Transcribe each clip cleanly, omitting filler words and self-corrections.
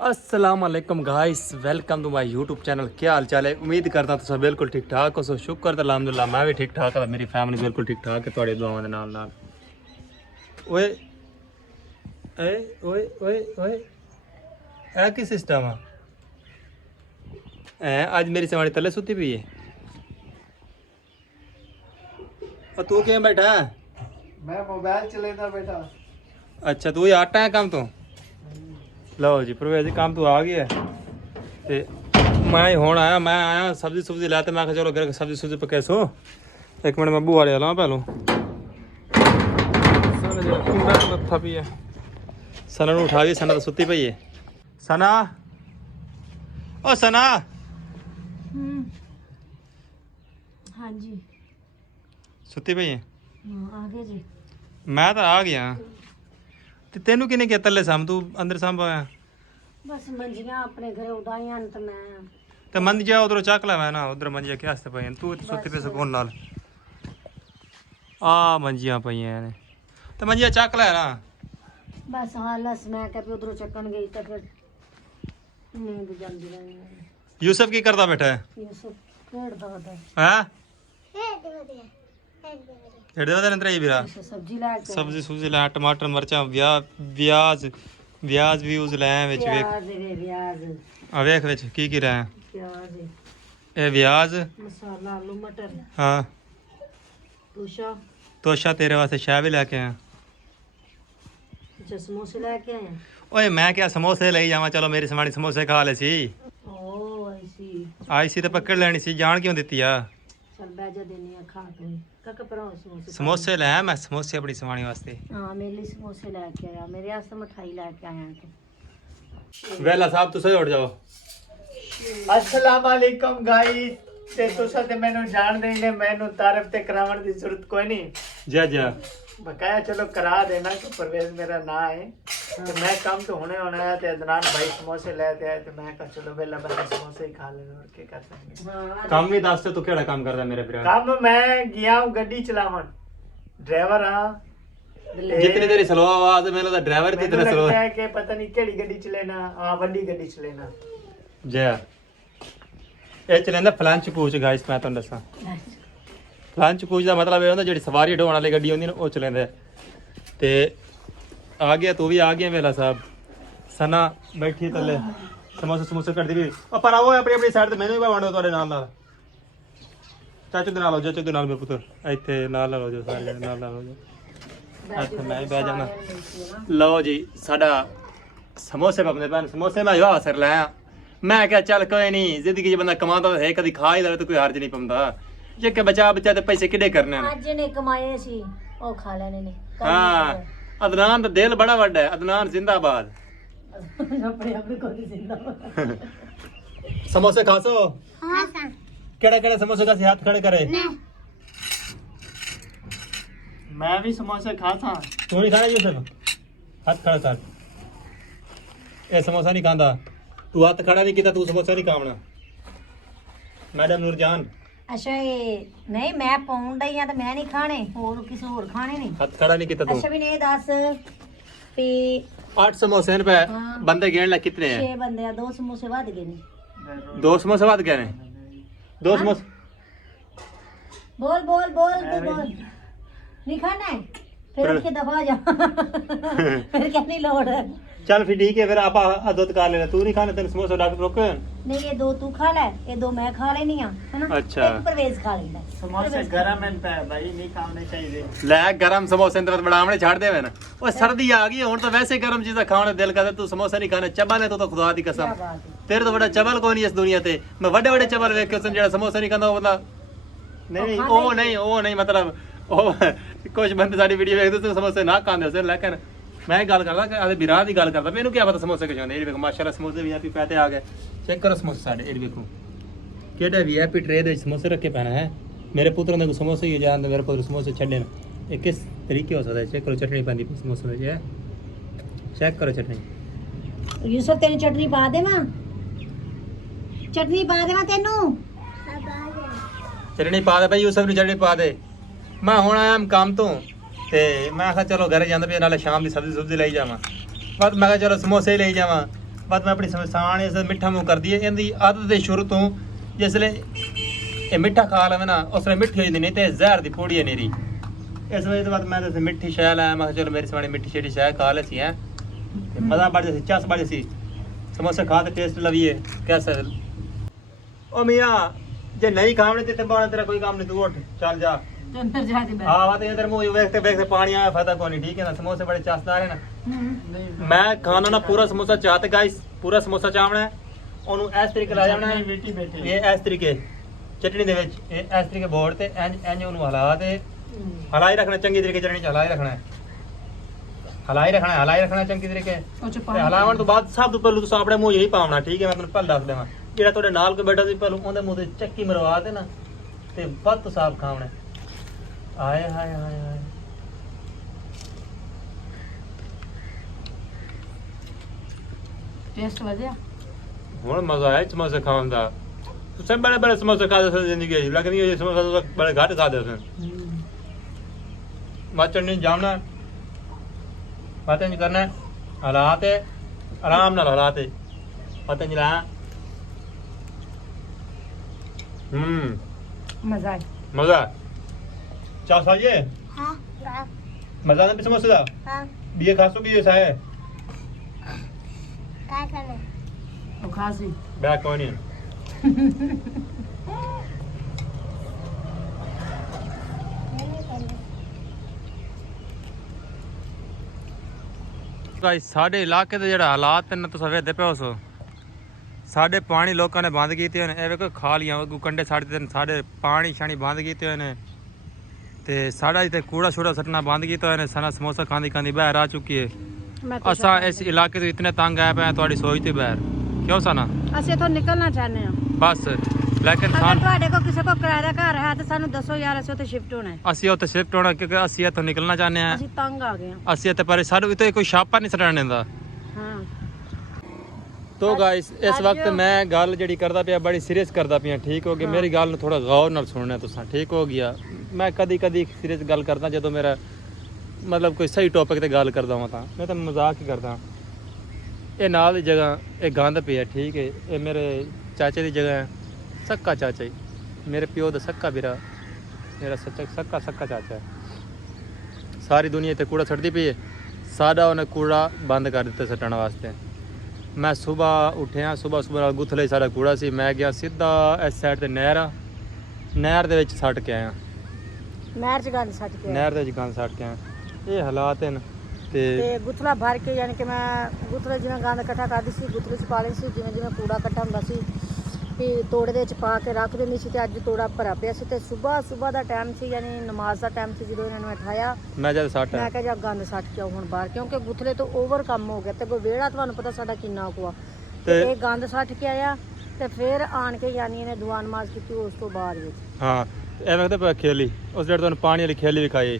अस्सलाम वालेकुम guys, welcome to my YouTube channel. क्या हाल चाल है? उम्मीद करता तुम बिल्कुल ठीक ठाक हो। सो शुक्र तो अलहमदुलिल्लाह मैं भी ठीक ठाक हाँ, मेरी फैमिली बिल्कुल ठीक ठाक है थोड़ी दुआओं दे नाल नाल। ओए ओए ओए ओए ओए ए की सिस्टम है? आज मेरी सवारी तले सुती पई है और तू क्यों बैठा है? मैं मोबाइल चलेता बेटा। अच्छा तू ही आटा है काम तो। लो जी परवेज जी काम तो आ गया ते मैं हुण आया सब्जी सुब्जी लाते मैं चलो घर सब्जी सुब्जी पके सो एक मिनट मैं बुआ ला पहलो मत्था पी है सना नूं उठा के सना तो सुती पई है। सना ओ सना। हाँ जी सुती पई है? आगे जी मैं तो आ गया ते तेनू किने क्या तले साम तू अंदर साम आया बस मंजियां अपने घरे उड़ाइयां न तो मैं ते मंजिया उधर चक ला मैं ना उधर मंजिया क्या वास्ते पई तू सुती पे सुकून नाल आ मंजिया पई ने ते मंजिया चक ला ना बस हालस मैं कभी उधरों चक्कन गई तो फिर नींद जल्दी रही। यूसुफ की करता बैठा है? ये सब पेड़ दर्द है हैं एडे वदे अंदर ही बिरा इसे सब्जी ला के सब्जी सुब्जी ला टमाटर मिर्चा प्याज प्याज भी उस लाए विच वेख प्याज आ वेख विच की रहा है प्याज ए प्याज मसाला आलू मटर हां तोशा तोशा तेरे वास्ते चाय भी लेके आया। अच्छा समोसे लेके आए ओए मैं क्या समोसे ले जावा चलो मेरी समानी समोसे खा ले सी ओ ऐसी आई सी तो पकड़ लेनी सी जान क्यों देती आ चल बैजा देनी है खा के काका पर समोसे समोसे ले मैं समोसे अपनी समानी वास्ते। हाँ मेरे लिए समोसे लेके आया मेरे वास्ते मिठाई लेके आया तो वेला साहब तुसे उठ जाओ। अस्सलाम वालेकुम गाइस ते तुसा ते मैनू जान देंगे मैनू तारीफ ते करावण दी जरूरत कोई नहीं जा जा बकाया चलो करा देना कि परवेज मेरा ना है तो मैं कम तो होने होना है ते अदनान भाई समोसे लेते आए तो मैं कहा चलो वेला बंदा समोसे ही खा लेना और क्या कर सकते हाँ काम भी दस तू केड़ा काम करदा मेरे भरा? काम मैं गया हूं गड्डी चलावन ड्राइवर हां जितनी देरी स्लो आवाज मेरे तो ड्राइवर की तरह स्लो है कि पता नहीं केड़ी गड्डी चलेना हां बड़ी गड्डी चलेना जया ਇਹ ਚਲੇਂਦਾ ਫਲੰਚ ਪੂਛ ਗਾਇਸ ਮੈਂ ਤੁਹਾਨੂੰ ਦੱਸਾਂ ਫਲੰਚ ਪੂਛ ਦਾ ਮਤਲਬ ਇਹ ਹੁੰਦਾ ਜਿਹੜੀ ਸਵਾਰੀ ਢੋਣ ਵਾਲੀ ਗੱਡੀ ਹੁੰਦੀ ਨਾ ਉਹ ਚਲੇਂਦਾ ਤੇ ਆ ਗਿਆ ਤੂੰ ਵੀ ਆ ਗਿਆ ਵੇਲਾ ਸਾਹਿਬ ਸਨਾ ਬੈਠੀ ਥੱਲੇ ਸਮੋਸੇ ਸਮੋਸੇ ਕੱਢਦੀ ਵੀ ਉਹ ਪਰ ਆਓ ਆਪਣੀ ਆਪਣੀ ਸਾਈਡ ਤੇ ਮੈਨੂੰ ਵੀ ਵੰਡੋ ਤੁਹਾਡੇ ਨਾਲ ਨਾਲ ਚਾਚੂ ਦੇ ਨਾਲ ਹੋ ਚਾਚੂ ਦੇ ਨਾਲ ਮੇਰੇ ਪੁੱਤਰ ਇੱਥੇ ਨਾਲ ਨਾਲ ਹੋ ਜਾਓ ਸਾਰੇ ਜਣੇ ਨਾਲ ਨਾਲ ਹੋ ਜਾਓ ਇੱਥੇ ਮੈਂ ਵੀ ਬਹਿ ਜਾਣਾ। ਲਓ ਜੀ ਸਾਡਾ ਸਮੋਸੇ ਪਪਨੇ ਪੈਣ ਸਮੋਸੇ ਮੈਂ ਜੋ ਅਸਰ ਲਾਇਆ मैं क्या चल कोई नहीं जिंदगी बंदा कमाता है कभी खा ही ले तो कोई हर्ज नहीं पाता जे के बचा बचा ते पैसे किडे करने ने आज ने कमाए सी ओ खा लेने ने हां अदनान दा दिल बड़ा बड़ा है अदनान जिंदाबाद अपने अपने को जिंदाबाद समोसे खासो हां सर केड़े केड़े समोसे का हाथ खड़े करे मैं भी समोसे खाता तू नहीं खाना यूसुफ हाथ खड़ा कर ए समोसा नहीं खांदा तू हाथ खड़ा नहीं किया तू समोसा नहीं खावना मैडम नूरजान। अच्छा ये नहीं मैं पाउंड ही तो मैं नहीं खाने और किसी और खाने नहीं हाथ खड़ा नहीं किया तू। अच्छा भी नहीं दस भी 8 समोसे पे हाँ। बंदे गिन ले कितने हैं? 6 बंदे हैं 2 समोसे वध गए ने 2 समोसे बाद गए ने 2 समोसे बोल बोल बोल तू बोल नहीं खाना है फिर उसके दफा जा फिर क्या नहीं लोड है चल फिर ठीक है फिर आप आदत कर लेना तू नहीं खाना तेरे समोसा डॉक्टर रोके नहीं ये 2 तू खा ले ये 2 मैं खा लेनी है ना अच्छा। एक परवेज खा लेंदा समोसे गरम हैं पे भाई नहीं खाने चाहिए ले गरम समोसे अंदर बड़ावने छाड़ देवे ना ओ सर्दी आ गई हुन तो वैसे गरम चीज़ें खाने दिल करदा तू समोसा नहीं खाने चबल है तो खुदा दी कसम क्या बात है तेरे तो बड़ा चबल कोई नहीं इस दुनिया ते मैं बड़े बड़े चबल वेख के जेड़ा समोसा नहीं खांदा बंदा नहीं ओ नहीं मतलब ओ कुछ बंदे साडी वीडियो देखदे तो समोसे ना खांदे से लेकिन मैं गल करदा कि आदे बिराह दी गल करदा मैनू क्या पता समोसे किस होंदे। ये देखो माशाल्लाह समोसे भी हैप्पी पैते आ गए चेक करो समोसे साडे ये देखो केड़ा भी हैप्पी ट्रे दे समोसे रखे पैना है मेरे पुत्र ने समोसे ही जान मेरे पुत्र समोसे छड्डे ना ये किस तरीके हो सकदा है चेक करो चटनी पांदी समोसे में है चेक करो चटनी यूसुफ तेरी चटनी पा देवा तेनू चटनी पा दे भाई यूसुफ ने चटनी पा दे मैं हुण आया काम तो ते मैं आखा चलो घर जांदा पे नाले शाम दी सब्जी सुब्जी ले जावां पर मैं कहा चलो समोसे ही ले जावां ਬਾਅਦ ਮੈਂ ਆਪਣੀ ਸਮਸਾਨ ਇਸ ਮਿੱਠਾ ਮੂੰਹ ਕਰਦੀ ਹੈ ਇਹਦੀ ਆਦਤ ਦੇ ਸ਼ੁਰੂ ਤੋਂ ਜਿਸਲੇ ਇਹ ਮਿੱਠਾ ਖਾ ਲਵੇ ਨਾ ਉਸ ਵੇਲੇ ਮਿੱਠੀ ਹੋ ਜਾਂਦੀ ਨਹੀਂ ਤੇ ਜ਼ਹਿਰ ਦੀ ਪੋੜੀ ਹੈ ਨੀਰੀ ਇਸ ਵਜ੍ਹਾ ਤੋਂ ਬਾਅਦ ਮੈਂ ਤਾਂ ਮਿੱਠੀ ਸ਼ੈ ਲਾਇਆ ਮੈਂ ਕਿਹਾ ਚਲੋ ਮੇਰੀ ਸਵਾਣੀ ਮਿੱਠੀ ਛੇੜੀ ਸ਼ੈ ਖਾ ਲੈ ਸੀ ਹੈ ਤੇ ਮਜ਼ਾ ਬੜ ਜਾ ਸੀ ਚਸ ਬੜ ਸੀ ਸਮੋਸੇ ਖਾ ਤੇ ਟੇਸਟ ਲਵੀਏ ਕੈਸਾ ਉਹ ਮੀਆਂ ਜੇ ਨਹੀਂ ਖਾਵਣੇ ਤੇ ਬਾਹਰ ਤੇਰਾ ਕੋਈ ਕੰਮ ਨਹੀਂ ਤੂੰ ਉੱਠ ਚੱਲ ਜਾ ਅੰਦਰ ਜਾ ਕੇ ਹਾਂ ਵਾ ਤੇ ਇਧਰ ਮੂੰਹ ਵੇਖਤੇ ਪਾਣੀ ਆਇਆ ਫਾਇਦਾ ਕੋਈ ਨਹੀਂ ਠੀਕ ਹੈ ਨਾ ਸਮੋਸੇ ਬੜੇ ਚਸਦਾਰ ਹੈ ਨਾ ਮੈਂ ਖਾਣਾ ਨਾ ਪੂਰਾ ਸਮੋਸਾ ਚਾਹਤੇ ਗਾਇਸ ਪੂਰਾ ਸਮੋਸਾ ਚਾਹਣਾ ਹੈ ਉਹਨੂੰ ਇਸ ਤਰੀਕੇ ਲਾ ਜਾਣਾ ਹੈ ਇਹ ਇਸ ਤਰੀਕੇ ਚਟਣੀ ਦੇ ਵਿੱਚ ਇਹ ਇਸ ਤਰੀਕੇ ਬੋਰਡ ਤੇ ਇੰਜ ਉਹਨੂੰ ਹਲਾਈ ਰੱਖਣਾ ਚੰਗੀ ਤਰੀਕੇ ਚਟਣੀ ਚ ਹਲਾਈ ਰੱਖਣਾ ਚੰਗੀ ਤਰੀਕੇ ਤੇ ਹਲਾਉਣ ਤੋਂ ਬਾਅਦ ਸਭ ਤੋਂ ਪਹਿਲਾਂ ਤੁਸੀਂ ਆਪਣੇ ਮੂੰਹ ਹੀ ਪਾਉਣਾ ਠੀਕ ਹੈ ਮੈਂ ਤੁਹਾਨੂੰ ਪਹਿਲਾਂ ਦੱਸ ਦੇਵਾਂ ਜਿਹੜਾ ਤੁਹਾਡੇ ਨਾਲ ਕੋਈ ਬੈਠਾ ਸੀ ਪਹਿਲਾਂ ਉਹਦੇ ਮੂੰਹ ਤੇ ਚੱਕੀ ਮਰਵਾ ਦੇਣਾ ਤੇ ਵੱਧ ਤੋਂ ਸਾਫ ਖਾਵਣਾ ਆਏ ਹਾਏ ਹਾਏ ਹਾਏ ਟੇਸਟ ਵਧਿਆ ਹੁਣ ਮਜ਼ਾ ਆਇਆ ਸਮੋਸੇ ਖਾਣ ਦਾ ਤੁਸੀਂ ਬੜੇ ਸਮੋਸੇ ਖਾਦੇ ਸੀ ਜ਼ਿੰਦਗੀ ਵਿੱਚ ਲੇਕਿਨ ਇਹ ਸਮੋਸੇ ਬੜੇ ਘੱਟ ਖਾਦੇ ਸੀ ਮਾਚਣ ਨਹੀਂ ਜਾਣਾ ਪਤਾ ਨਹੀਂ ਕਰਨਾ ਹਲਾਤੇ ਆਰਾਮ ਨਾਲ ਹਲਾਤੇ ਪਤਾ ਨਹੀਂ ਲਾ ਮਜ਼ਾ ਚਾਹ ਸਾਈਏ ਹਾਂ ਮਜ਼ਾ ਨਾ ਸਮੋਸੇ ਦਾ ਹਾਂ ਬੀਏ ਖਾਸੋਗੀ ਐਸਾ ਹੈ काय करने ਉਹ ਖਾਸੀ बैक ऑनियन गाइस ਸਾਡੇ ਇਲਾਕੇ ਦੇ ਜਿਹੜਾ ਹਾਲਾਤ ਨੇ ਤੁਸੀਂ ਵੇਖਦੇ ਪਿਓ ਸੋ ਸਾਡੇ ਪਾਣੀ ਲੋਕਾਂ ਨੇ ਬੰਦ ਕੀਤੇ ਹੋਏ ਨੇ ਇਹ ਵੇਖੋ ਖਾਲੀਆਂ ਕੰਡੇ ਸਾਡੇ ਪਾਣੀ ਛਾਣੀ ਬੰਦ ਕੀਤੇ ਹੋਏ ਨੇ ਤੇ ਸਾਡਾ ਇੱਥੇ ਕੂੜਾ ਛੂੜਾ ਸੱਟਣਾ ਬੰਦ ਕੀਤਾ ਹੋਇਆ ਨੇ ਸਾਰਾ ਸਮੋਸਾ ਖਾਂਦੀ ਬਾਹਰ ਆ ਚੁੱਕੀ ਹੈ ਅਸਾਂ ਇਸ ਇਲਾਕੇ ਤੋਂ ਇਤਨੇ ਤੰਗ ਆਏ ਪਏ ਤੁਹਾਡੀ ਸੋਚ ਤੇ ਬਾਹਰ ਕਿਉਂ ਸਾਨਾ ਅਸੀਂ ਇੱਥੋਂ ਨਿਕਲਣਾ ਚਾਹੁੰਦੇ ਹਾਂ ਬਸ ਲੇਕਿਨ ਅਗਰ ਤੁਹਾਡੇ ਕੋਲ ਕਿਸੇ ਕੋਲ ਕਿਰਾਏ ਦਾ ਘਰ ਹੈ ਤਾਂ ਸਾਨੂੰ ਦੱਸੋ ਯਾਰ ਅਸੀਂ ਉੱਥੇ ਸ਼ਿਫਟ ਹੋਣਾ ਹੈ ਅਸੀਂ ਉੱਥੇ ਸ਼ਿਫਟ ਹੋਣਾ ਕਿਉਂਕਿ ਅਸੀਂ ਇੱਥੋਂ ਨਿਕਲਣਾ ਚਾਹੁੰਦੇ ਹਾਂ ਅਸੀਂ ਤੰਗ ਆ ਗਏ ਹਾਂ ਅਸੀਂ ਇੱਥੇ ਪਰ ਸਾਨੂੰ ਇੱਥੇ ਕੋਈ ਛਾਪਾ ਨਹੀਂ ਸਟਾਣ ਦਿੰਦਾ ਹਾਂ ਤੋ ਗਾਇਸ ਇਸ ਵਕਤ ਮੈਂ ਗੱਲ ਜਿਹੜੀ ਕਰਦਾ ਪਿਆ ਬੜੀ ਸੀਰੀਅਸ ਕਰਦਾ ਪਿਆ ਠੀਕ ਹੋ ਗਿਆ ਮੇਰੀ ਗੱਲ ਨੂੰ ਥੋੜਾ ਗੌਰ ਨਾਲ ਸੁਣਨਾ ਤੁਸੀਂ ਠੀਕ ਹੋ ਗਿਆ ਮੈਂ ਕਦੀ ਸੀਰੀਅਸ ਗੱਲ ਕਰਦਾ ਜਦੋਂ ਮੇਰਾ ਮਤਲਬ ਕੋਈ ਸਹੀ ਟੌਪਿਕ ਤੇ ਗੱਲ ਕਰਦਾ ਹਾਂ ਤਾਂ ਮੈਂ ਤਾਂ ਮਜ਼ਾਕ ਹੀ ਕਰਦਾ ਇਹ ਨਾਲ ਦੀ ਜਗ੍ਹਾ ਇਹ ਗੰਦ ਪਿਆ ਠੀਕ ਹੈ ਇਹ ਮੇਰੇ ਚਾਚੇ ਦੀ ਜਗ੍ਹਾ ਹੈ सक्का चाचा ही मेरे प्यो दा सक्का ਵੀਰਾ मेरा सक्का चाचा है सारी दुनिया इतने कूड़ा सटती पई है साडा उन्हें कूड़ा बंद कर दिता सटण वास्ते मैं सुबह उठिया सुबह गुथले सारा कूड़ा सी मैं गया सीधा इस साइड ते नहर दे विच सट के आया नहर च गंद सट के नहर दे विच गंद सट के आया ये हालात हैं ते गुथला भर के यानी कि मैं गुथले जिवें गंद इकट्ठा करदी सी गुथले च पा लई सी जिवें कूड़ा इकट्ठा हुंदा सी ਤੋੜੇ ਦੇ ਵਿੱਚ ਪਾ ਕੇ ਰੱਖ ਦਿੰਦੀ ਸੀ ਤੇ ਅੱਜ ਤੋੜਾ ਭਰਾ ਪਿਆ ਸੀ ਤੇ ਸਵੇਰ ਦਾ ਟਾਈਮ ਸੀ ਯਾਨੀ ਨਮਾਜ਼ ਦਾ ਟਾਈਮ ਸੀ ਜਦੋਂ ਇਹਨਾਂ ਨੂੰ ਉਠਾਇਆ ਮੈਂ ਕਿਹਾ ਜਾ ਗੰਦ ਸੱਟ ਕੇ ਆਓ ਹੁਣ ਬਾਹਰ ਕਿਉਂਕਿ ਗੁਥਲੇ ਤੋਂ ਓਵਰ ਕੰਮ ਹੋ ਗਿਆ ਤੇ ਕੋਈ ਵਿਹੜਾ ਤੁਹਾਨੂੰ ਪਤਾ ਸਾਡਾ ਕਿੰਨਾ ਕੁਆ ਤੇ ਇਹ ਗੰਦ ਸੱਟ ਕੇ ਆਇਆ ਤੇ ਫਿਰ ਆਣ ਕੇ ਯਾਨੀ ਇਹਨੇ ਦੁਆ ਨਮਾਜ਼ ਕੀਤੀ ਉਸ ਤੋਂ ਬਾਅਦ ਵਿੱਚ ਹਾਂ ਇਹ ਵੇਖਦੇ ਪਏ ਖੇਲੀ ਉਸ ਜਿਹੜੇ ਤੁਹਾਨੂੰ ਪਾਣੀ ਵਾਲੀ ਖੇਲੀ ਵਿਖਾਈ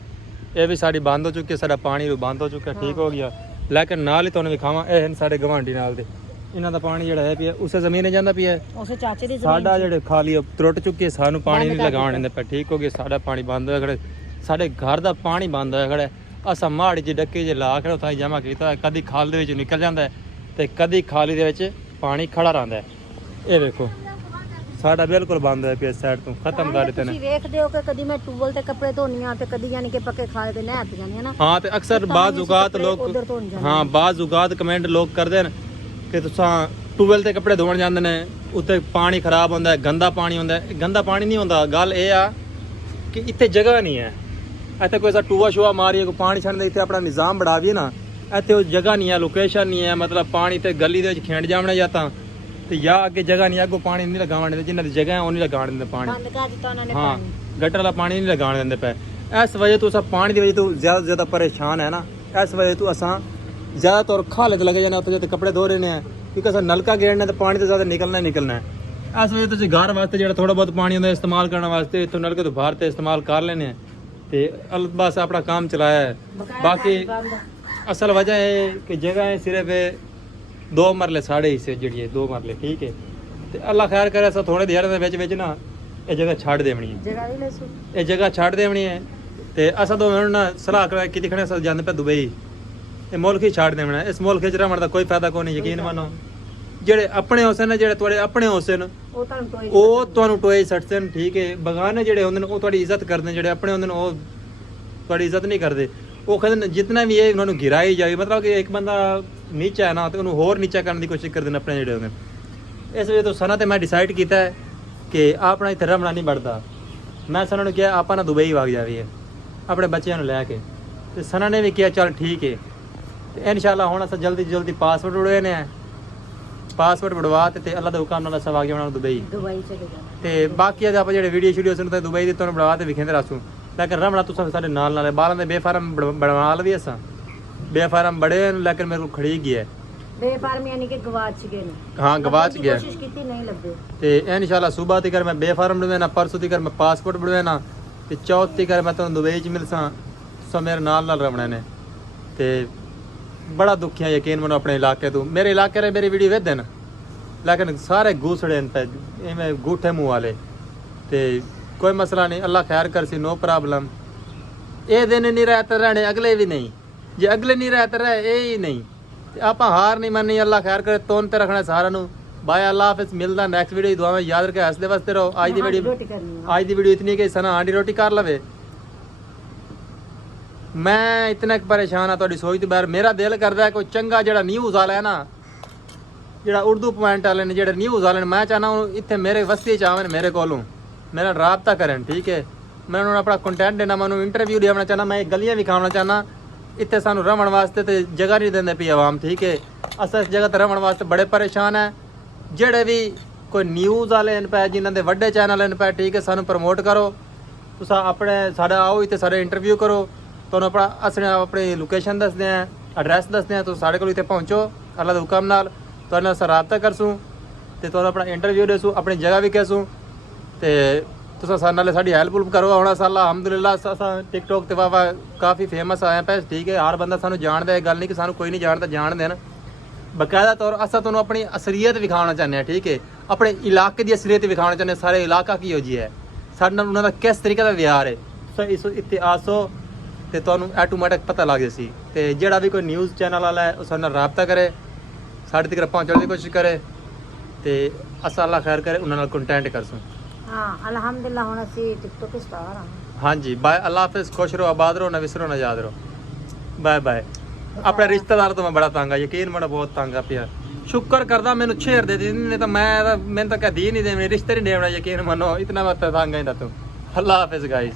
ਇਹ ਵੀ ਸਾਡੀ ਬੰਦ ਹੋ ਚੁੱਕੀ ਸਾਡਾ ਪਾਣੀ ਵੀ ਬੰਦ ਹੋ ਚੁੱਕਾ ਠੀਕ ਹੋ ਗਿਆ ਲੇਕਿਨ ਨਾਲ ਹੀ ਤੁਹਾਨੂੰ ਵਿਖਾਵਾਂ ਇਹ ਸਾਡੇ ਗਵਾਂਢੀ ਨਾਲ ਦੇ ਇਹਨਾਂ ਦਾ ਪਾਣੀ ਜਿਹੜਾ ਹੈ ਪਿਆ ਉਸੇ ਜ਼ਮੀਨੇ ਜਾਂਦਾ ਪਿਆ ਉਸੇ ਚਾਚੇ ਦੀ ਜ਼ਮੀਨ ਸਾਡਾ ਜਿਹੜੇ ਖਾਲੀ ਟੁੱਟ ਚੁੱਕੀ ਹੈ ਸਾਨੂੰ ਪਾਣੀ ਨਹੀਂ ਲਗਾਉਣ ਦਿੰਦੇ ਪਏ ਠੀਕ ਹੋ ਗਿਆ ਸਾਡਾ ਪਾਣੀ ਬੰਦ ਹੋਇਆ ਖੜੇ ਸਾਡੇ ਘਰ ਦਾ ਪਾਣੀ ਬੰਦ ਹੋਇਆ ਖੜਾ ਅਸਾਂ ਮਾੜੀ ਜਿਹੀ ਡੱਕੇ ਜੇ ਲਾ ਕੇ ਉੱਥੇ ਜਮ੍ਹਾਂ ਕੀਤਾ ਕਦੀ ਖਾਲ ਦੇ ਵਿੱਚ ਨਿਕਲ ਜਾਂਦਾ ਤੇ ਕਦੀ ਖਾਲੀ ਦੇ ਵਿੱਚ ਪਾਣੀ ਖੜਾ ਰਹਿੰਦਾ ਇਹ ਵੇਖੋ ਸਾਡਾ ਬਿਲਕੁਲ ਬੰਦ ਹੋਇਆ ਪਿਆ ਸਾਈਡ ਤੋਂ ਖਤਮ ਕਰ ਦਿੱਤੇ ਨੇ ਤੁਸੀਂ ਵੇਖਦੇ ਹੋ ਕਿ ਕਦੀ ਮੈਂ ਟੂਬਲ ਤੇ ਕੱਪੜੇ ਧੋਨੀ ਆ ਤੇ ਕਦੀ ਯਾਨੀ ਕਿ ਪੱਕੇ ਖਾਲੇ ਤੇ ਨਹਿਰ ਤੇ ਜਾਂਦੀ ਆ ਨਾ ਹਾਂ ਤੇ ਅਕਸਰ ਬਾਜ਼ੂਗਾਤ ਲੋਕ ਹਾਂ ਬਾਜ਼ੂਗਾਤ ਕਮੈਂਟ ਲੋਕ ਕਰਦੇ ਨੇ ਕਿ ਤੁਸੀਂ ਟੂਬਲ ਤੇ ਕੱਪੜੇ ਧੋਣ ਜਾਂਦੇ ਨੇ ਉੱਤੇ ਪਾਣੀ ਖਰਾਬ ਹੁੰਦਾ ਹੈ ਗੰਦਾ ਪਾਣੀ ਹੁੰਦਾ ਹੈ ਗੰਦਾ ਪਾਣੀ ਨਹੀਂ ਹੁੰਦਾ ਗੱਲ ਇਹ ਆ ਕਿ ਇੱਥੇ ਜਗ੍ਹਾ ਨਹੀਂ ਹੈ ਇੱਥੇ ਕੋਈ ਐਸਾ ਟੂਆ ਸ਼ੂਆ ਮਾਰੀਏ ਕੋਈ ਪਾਣੀ ਛੱਡਦੇ ਇੱਥੇ ਆਪਣਾ ਨਿਜ਼ਾਮ ਬਣਾਵੀਏ ਨਾ ਇੱਥੇ ਉਹ ਜਗ੍ਹਾ ਨਹੀਂ ਹੈ ਲੋਕੇਸ਼ਨ ਨਹੀਂ ਹੈ ਮਤਲਬ ਪਾਣੀ ਤੇ ਗਲੀ ਦੇ ਵਿੱਚ ਖੇਂਡ ਜਾਵਣਾ ਜਾਂ ਤਾਂ ਤੇ ਜਾਂ ਅੱਗੇ ਜਗ੍ਹਾ ਨਹੀਂ ਅੱਗੋਂ ਪਾਣੀ ਨਹੀਂ ਲਗਾਉਣ ਦਿੰਦੇ ਜਿਨ੍ਹਾਂ ਦੀ ਜਗ੍ਹਾ ਹੈ ਉਹ ਨਹੀਂ ਲਗਾਉਣ ਦਿੰਦੇ ਪਾਣੀ ਬੰਦ ਕਰ ਦਿੱਤਾ ਉਹਨਾਂ ਨੇ ਹਾਂ ਗਟਰ ਵਾਲਾ ਪਾਣੀ ਨਹੀਂ ਲਗਾਉਣ ਦਿੰਦੇ ਪਏ ਇਸ ਵਜ੍ਹਾ ਤੋਂ ਅਸਾਂ ਪਾਣੀ ਦੀ ਵਜ੍ਹਾ ਤੋਂ ਜ਼ਿਆਦਾ ਪਰੇਸ਼ਾਨ ਹੈ ਨਾ ਇਸ ਵਜ੍ਹਾ ਤੋਂ ਅਸਾਂ ਜ਼ਿਆਦਾਤਰ ਖਾਲੇ ਤੇ ਲੱਗੇ ਜਾਣਾ ਉੱਥੇ ਜਿੱਥੇ ਕੱਪੜੇ ਧੋ ਰਹੇ ਨੇ ਕਿਉਂਕਿ ਅਸਾਂ ਨਲਕਾ ਗੇੜਨਾ ਤਾਂ ਪਾਣੀ ਤਾਂ ਜ਼ਿਆਦਾ ਨਿਕਲਣਾ ਹੈ ਇਸ ਵਜ੍ਹਾ ਤੁਸੀਂ ਘਰ ਵਾਸਤੇ ਜਿਹੜਾ ਥੋੜਾ ਬਹੁਤ ਪਾਣੀ ਹੁੰਦਾ ਇਸਤੇਮਾਲ ਕਰਨ ਵਾਸਤੇ ਇੱਥੋਂ ਨਲਕੇ ਤੋਂ ਬਾਹਰ ਤੇ ਇਸਤੇਮਾਲ ਕਰ ਲੈਣੇ ਆ ਤੇ ਬਸ ਆਪਣਾ ਕੰਮ ਚਲਾਇਆ ਹੈ ਬਾਕੀ ਅਸਲ ਵਜ੍ਹਾ ਇਹ ਕਿ ਜਗ੍ਹਾ ਹੈ ਸਿਰਫ 2 ਮਰਲੇ ਸਾਡੇ ਹਿੱਸੇ ਜਿਹੜੀ ਹੈ 2 ਮਰਲੇ ਠੀਕ ਹੈ ਤੇ ਅੱਲਾ ਖੈਰ ਕਰੇ ਅਸਾਂ ਥੋੜੇ ਦੇਰ ਦੇ ਵਿੱਚ ਨਾ ਇਹ ਜਗ੍ਹਾ ਛੱਡ ਦੇਵਣੀ ਹੈ ਇਹ ਜਗ੍ਹਾ ਛੱਡ ਦੇਵਣੀ ਹੈ ਤੇ ਅਸਾਂ ਦੋਵੇਂ ਨਾ ਸਲਾਹ ਕਰਾ ਕਿ ਦਿਖਣੇ ਅਸਾਂ ਜਾਂਦੇ ਪਏ ਦੁਬਈ ਇਹ ਮੁਲਕ ਹੀ ਛੱਡ ਦੇਵਣਾ ਇਸ ਮੁਲਕ 'ਚ ਰਹਿਣ ਦਾ ਕੋਈ ਫਾਇਦਾ ਕੋਈ ਨਹੀਂ ਯਕੀਨ ਮੰਨੋ ਜਿਹੜੇ ਆਪਣੇ ਹੁਸਨ ਨੇ, ਜਿਹੜੇ ਤੁਹਾਡੇ ਆਪਣੇ ਹੁਸਨ ਉਹ ਤੁਹਾਨੂੰ ਕੋਈ ਉਹ ਤੁਹਾਨੂੰ ਟੋਏ ਸੱਟਦੇ ਨੇ, ਠੀਕ ਹੈ। ਬਗਾਨੇ ਜਿਹੜੇ ਹੁੰਦੇ ਨੇ ਉਹ ਤੁਹਾਡੀ ਇੱਜ਼ਤ ਕਰਦੇ ਨੇ, ਜਿਹੜੇ ਆਪਣੇ ਹੁੰਦੇ ਨੇ ਉਹ ਤੁਹਾਡੀ ਇੱਜ਼ਤ ਨਹੀਂ ਕਰਦੇ। ਉਹ ਕਹਿੰਦੇ ਨੇ ਜਿੰਨਾ ਵੀ ਇਹ ਉਹਨਾਂ ਨੂੰ ਗਿਰਾਈ ਜਾਵੇ, ਮਤਲਬ ਕਿ ਇੱਕ ਬੰਦਾ ਨੀਚਾ ਹੈ ਨਾ ਤੇ ਉਹਨੂੰ ਹੋਰ ਨੀਚਾ ਕਰਨ ਦੀ ਕੋਸ਼ਿਸ਼ ਕਰਦੇ ਨੇ ਆਪਣੇ ਜਿਹੜੇ ਹੁੰਦੇ ਨੇ। ਇਸ ਵਜ੍ਹਾ ਤੋਂ ਸਨਾ ਤੇ ਮੈਂ ਡਿਸਾਈਡ ਕੀਤਾ ਹੈ ਕਿ ਆਪਣਾ ਇੱਥੇ ਰਹਿਣਾ ਨਹੀਂ ਬਣਦਾ। ਮੈਂ ਸਨਾ ਨੂੰ ਕਿਹਾ ਆਪਾਂ ਨਾ ਦੁਬਈ ਵਗ ਜਾਵੀਏ ਆਪਣੇ ਬੱਚਿਆਂ ਨੂੰ ਲੈ ਕੇ, ਤੇ ਸਨਾ ਨੇ ਵੀ ਕਿਹਾ ਚੱਲ ਠੀਕ ਹੈ। ਤੇ ਇਨਸ਼ਾਅੱਲਾ ਹੁਣ ਅਸਾਂ ਜਲਦੀ ਪਾਸਪੋਰਟ ਉੜਵੇ ਨੇ, ਪਾਸਪੋਰਟ ਵੜਵਾ ਤੇ ਅੱਲਾ ਦੇ ਹੁਕਮ ਨਾਲ ਅਸਾਂ ਵਗ ਜਾਣਾ ਦੁਬਈ। ਦੁਬਈ ਚਲੇ ਜਾਣਾ ਤੇ ਬਾਕੀ ਅੱਜ ਆਪਾਂ ਜਿਹੜੇ ਵੀਡੀਓ ਸ਼ੂਡੀਓ ਸੁਣ ਤੇ ਦੁਬਈ ਦੀ ਤੁਹਾਨੂੰ ਬਣਵਾ ਤੇ ਵਿਖੇਂਦੇ ਰਾਸੂ, ਲੇਕਿਨ ਰਮਣਾ ਤੁਸੀਂ ਸਾਡੇ ਨਾਲ ਬਾਲਾਂ ਦੇ ਬੇਫਾਰਮ ਬਣਵਾ ਲਵੀ। ਅਸਾਂ ਬੇਫਾਰਮ ਬੜੇ ਲੇਕਿਨ ਮੇਰੇ ਕੋਲ ਖੜੀ ਗਿਆ ਬੇਫਾਰਮ ਯਾਨੀ ਕਿ ਗਵਾਚ ਗਏ ਨੇ। ਹਾਂ ਗਵਾਚ ਗਿਆ। ਕੋਸ਼ਿਸ਼ ਕੀਤੀ ਨਹੀਂ ਲੱਭੇ। ਤੇ ਇਨਸ਼ਾਅੱਲਾ ਸੁਬਹ ਤੱਕ ਮੈਂ ਬੇਫਾਰਮ ਬਣਵਾਣਾ, ਪਰਸੋਂ ਤੱਕ ਮੈਂ ਪਾਸਪੋਰਟ ਬਣਵਾਣਾ, ਤੇ ਚੌਥ ਤੱਕ ਮੈਂ ਤੁਹਾਨੂੰ ਦੁਬਈ ਚ ਮਿਲਸਾਂ। ਸੋ ਮੇਰੇ ਨਾਲ ਰਮਣਾ ਨੇ। ਤੇ ਬੜਾ ਦੁੱਖ ਹੈ ਯਕੀਨ ਮੈਨੂੰ ਆਪਣੇ ਇਲਾਕੇ ਤੋਂ। ਮੇਰੇ ਇਲਾਕੇ ਦੇ ਮੇਰੀ ਵੀਡੀਓ ਵੇਖਦੇ ਨੇ ਲੇਕਿਨ ਸਾਰੇ ਗੂਸੜੇ ਨੇ ਇਵੇਂ ਗੂਠੇ ਮੂੰਹ ਵਾਲੇ। ਤੇ ਕੋਈ ਮਸਲਾ ਨਹੀਂ, ਅੱਲਾ ਖੈਰ ਕਰਸੀ, नो प्रॉब्लम। ਇਹ ਦਿਨ ਨਹੀਂ ਰਹਿ ਤੇ ਰਹਿਣੇ, ਅਗਲੇ ਵੀ ਨਹੀਂ। ਜੇ ਅਗਲੇ ਨਹੀਂ ਰਹਿ ਤੇ ਰਹਿ ਇਹ ਹੀ ਨਹੀਂ। ਤੇ ਆਪਾਂ ਹਾਰ ਨਹੀਂ ਮੰਨਣੀ। ਅੱਲਾ ਖੈਰ ਕਰੇ, ਤੋਨ ਤੇ ਰੱਖਣਾ ਸਾਰਿਆਂ ਨੂੰ। ਬਾਏ, ਅੱਲਾ ਹਾਫਿਜ਼। ਮਿਲਦਾ ਨੈਕਸਟ ਵੀਡੀਓ। ਦੁਆਵਾਂ ਯਾਦ ਰੱਖੇ, ਹੱਸਦੇ ਵਸਦੇ ਰਹੋ। ਅੱਜ ਦੀ ਵੀਡੀਓ ਇਤਨੀ ਕਿ ਸਨਾ ਆਂਡੀ ਰੋਟੀ ਕਰ ਲਵੇ। ਮੈਂ ਇਤਨਾ ਪਰੇਸ਼ਾਨ ਆ ਤੁਹਾਡੀ ਸੋਚ ਤੋਂ ਬਾਹਰ। ਮੇਰਾ ਦਿਲ ਕਰਦਾ ਹੈ ਕੋਈ ਚੰਗਾ ਜਿਹੜਾ ਨਿਊਜ਼ ਵਾਲਾ ਹੈ ਨਾ, ਜਿਹੜਾ ਉਰਦੂ ਪੁਆਇੰਟ ਵਾਲੇ ਨੇ, ਜਿਹੜੇ ਨਿਊਜ਼ ਵਾਲੇ ਨੇ, ਮੈਂ ਚਾਹਨਾ ਉਹ ਇੱਥੇ ਮੇਰੇ ਵਸਤੀ ਚ ਆਵਣ, ਮੇਰੇ ਕੋਲੋਂ मेरा राबता करें, ठीक है। मैं उन्होंने अपना कंटेंट देना, मैं उन्होंने इंटरव्यू देना चाहना, मैं गलियां भी खाना चाहना। इतने सानू रमन वास्ते तो जगह नहीं देंगे पी आवाम, ठीक है। अस इस जगह तो रमन वास्ते बड़े परेशान है। जेड़े भी कोई न्यूज़ वाले इन पे, जिन्हों के वड्डे चैनल इन पे, ठीक है, सानू प्रमोट करो। तुस अपने साढ़ा आओ इतने सारे इंटरव्यू करो, तो अपना असने अपनी लोकेशन दसते हैं, एड्रैस दसते हैं, तो साढ़े को इतने पहुँचो अल्लाह के हुक्म नाल। तो अस राबता करसूँ तो अपना इंटरव्यू देसूँ, अपनी जगह भी कहसूँ। ਤੇ ਤੁਸੀਂ ਸਾਡੇ ਨਾਲ ਸਾਡੀ ਹੈਲਪ ਕਰੋ। ਹੁਣ ਸਾਲਾ ਅਲਹਮਦੁਲਿਲਾ ਅਸਾਂ ਟਿਕਟੋਕ ਤੇ ਵਾਵਾ ਕਾਫੀ ਫੇਮਸ ਆਇਆ ਪਏ, ਠੀਕ ਹੈ। ਹਰ ਬੰਦਾ ਸਾਨੂੰ ਜਾਣਦਾ, ਇਹ ਗੱਲ ਨਹੀਂ ਕਿ ਸਾਨੂੰ ਕੋਈ ਨਹੀਂ ਜਾਣਦਾ, ਜਾਣਦੇ ਨੇ। ਬਕਾਇਦਾ ਤੌਰ ਅਸਾਂ ਤੁਹਾਨੂੰ ਆਪਣੀ ਅਸਲੀਅਤ ਵਿਖਾਉਣਾ ਚਾਹੁੰਦੇ ਹਾਂ, ਠੀਕ ਹੈ। ਆਪਣੇ ਇਲਾਕੇ ਦੀ ਅਸਲੀਅਤ ਵਿਖਾਉਣਾ ਚਾਹੁੰਦੇ ਹਾਂ, ਸਾਰੇ ਇਲਾਕਾ ਕੀ ਹੋ ਜੀ ਹੈ, ਸਾਡੇ ਨਾਲ ਉਹਨਾਂ ਦਾ ਕਿਸ ਤਰੀਕੇ ਦਾ ਵਿਹਾਰ ਹੈ। ਸੋ ਇਸ ਇੱਥੇ ਆਸੋ ਤੇ ਤੁਹਾਨੂੰ ਆਟੋਮੈਟਿਕ ਪਤਾ ਲੱਗ ਜਾਏ ਸੀ। ਤੇ ਜਿਹੜਾ ਵੀ ਕੋਈ ਨਿਊਜ਼ ਚੈਨਲ ਵਾਲਾ ਹੈ ਉਹ ਸਾਡੇ ਨਾਲ ਰਾਬਤਾ ਕਰੇ, ਸਾਡੇ ਤੱਕ ਪਹੁੰਚਣ ਦੀ ਕੋਸ਼ਿਸ਼ ਕਰੇ, ਤੇ ਅਸਾਂ ਅੱਲਾ ਖੈਰ ਕਰੇ ਉਹਨਾਂ ਨਾਲ ਕੰਟੈਂਟ ਕਰਸੂੰ। हाँ अल्हम्दुलिल्लाह ਹੁਣ ਅਸੀਂ ਟਿਕਟੋਕ ਸਟਾਰ ਹਾਂ। ਹਾਂਜੀ ਬਾਏ, ਅੱਲਾ ਹਾਫਿਜ਼। ਖੁਸ਼ ਰਹੋ, ਆਬਾਦ ਰਹੋ, ਨਾ ਵਿਸਰੋ, ਨਾ ਯਾਦ ਰਹੋ। Bye bye. ਆਪਣੇ ਰਿਸ਼ਤੇਦਾਰ ਤੋਂ ਮੈਂ ਬੜਾ ਤੰਗ ਆ, ਯਕੀਨ ਮੈਨੂੰ ਬਹੁਤ ਤੰਗ ਆ ਪਿਆ। ਸ਼ੁਕਰ ਕਰਦਾ ਮੈਨੂੰ ਛੇੜ ਦੇ ਦਿੱਤੀ, ਨਹੀਂ ਤਾਂ ਮੈਨੂੰ ਤਾਂ ਕਦੀ ਨਹੀਂ ਦੇਣੀ, ਰਿਸ਼ਤੇ ਨਹੀਂ ਦੇਣਾ, ਯਕੀਨ ਮੰਨੋ। ਇਤਨਾ ਮੈਂ ਤੰਗ ਆ ਤੂੰ। ਅੱਲਾ ਹਾਫਿਜ਼ ਗਾਇਸ।